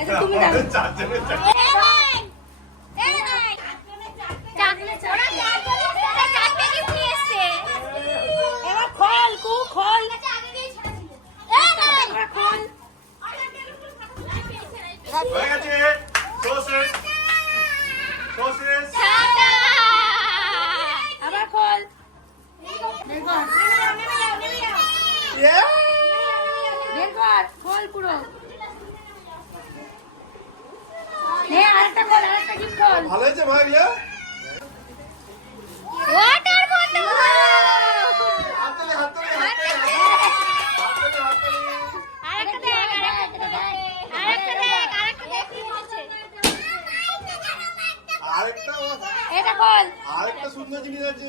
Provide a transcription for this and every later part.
এটা তুমি দাও। এবার খোল কু খোল। খোল। হয়ে গেছে। সসেস। সসেস। আবার খোল। বের কর। বের কর খোল পুরো। নে আরেকটা খোল, আরেকটা গিফট খোল। ভালো হয়েছে ভাইয়া। ওয়াটার বোতল। হাততালি হাততালি হাততালি হাততালি। আরেকটা দেখ, আরেকটা দেখ। আরেকটা দেখ, আরেকটা দেখ কি হচ্ছে। আরেকটা এটা খোল। আরেকটা সুন্দর জিনিস আছে।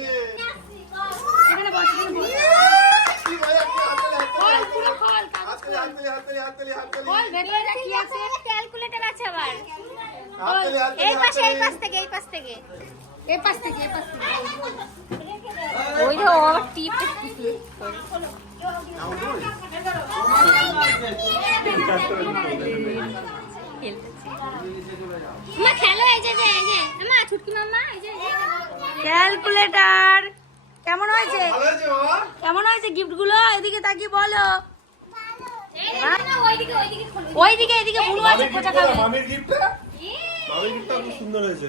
এখানে বস, এখানে বস। কি ভাই আপনি হাততালি খোল হাততালি পুরো খোল। হাততালি হাততালি হাততালি হাততালি হাততালি খোল ভেতরে দেখ কি আছে। ক্যালকুলেটর আছে আবার। হাততালি হাততালি এই পাশে, এই পাশ থেকে, এই পাশ থেকে। এই পাশ থেকে, এই পাশ থেকে। ওই তো আবার টিপ। মা খেলো এই যে এই যে মা ছুটকি মাম্মা এই যে ক্যালকুলেটর কেমন হয়েছে? ভালো হয়েছে বাবা। কেমন হয়েছে গিফট গুলো? এদিকে তাকিয়ে বলো। ওইদিকে এদিকে বুড়ো আছে খোঁজা খাবে। মামির গিফটটা খুব সুন্দর হয়েছে।